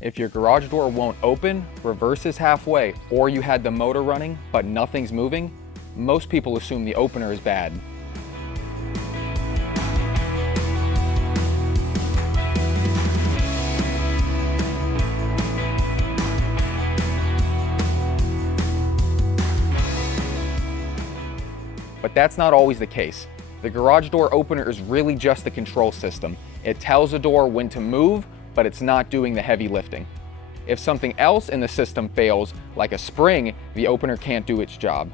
If your garage door won't open, reverses halfway, or you had the motor running but nothing's moving, most people assume the opener is bad. But that's not always the case. The garage door opener is really just the control system. It tells the door when to move, but it's not doing the heavy lifting. If something else in the system fails, like a spring, the opener can't do its job.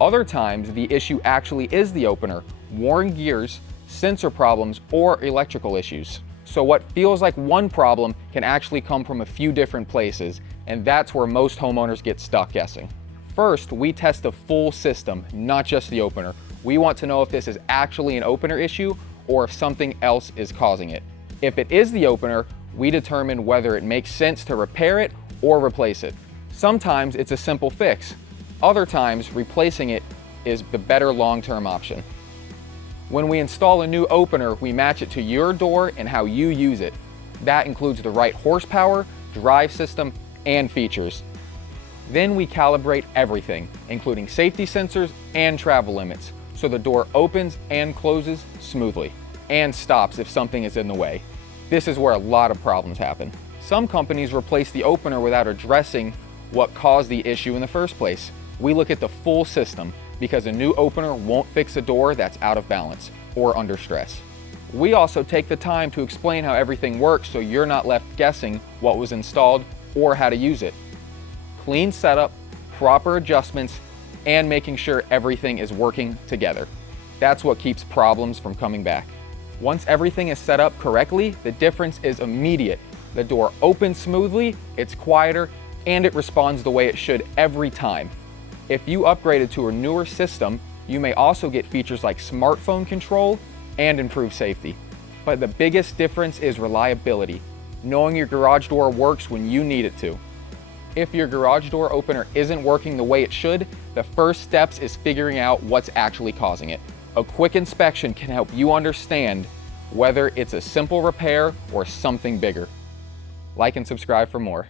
Other times, the issue actually is the opener, worn gears, sensor problems, or electrical issues. So what feels like one problem can actually come from a few different places, and that's where most homeowners get stuck guessing. First, we test the full system, not just the opener. We want to know if this is actually an opener issue or if something else is causing it. If it is the opener, we determine whether it makes sense to repair it or replace it. Sometimes it's a simple fix. Other times, replacing it is the better long-term option. When we install a new opener, we match it to your door and how you use it. That includes the right horsepower, drive system, and features. Then we calibrate everything, including safety sensors and travel limits, so the door opens and closes smoothly, and stops if something is in the way. This is where a lot of problems happen. Some companies replace the opener without addressing what caused the issue in the first place. We look at the full system, because a new opener won't fix a door that's out of balance or under stress. We also take the time to explain how everything works so you're not left guessing what was installed or how to use it. Clean setup, proper adjustments, and making sure everything is working together. That's what keeps problems from coming back. Once everything is set up correctly, the difference is immediate. The door opens smoothly, it's quieter, and it responds the way it should every time. If you upgraded to a newer system, you may also get features like smartphone control and improved safety. But the biggest difference is reliability, knowing your garage door works when you need it to. If your garage door opener isn't working the way it should, the first steps is figuring out what's actually causing it. A quick inspection can help you understand whether it's a simple repair or something bigger. Like and subscribe for more.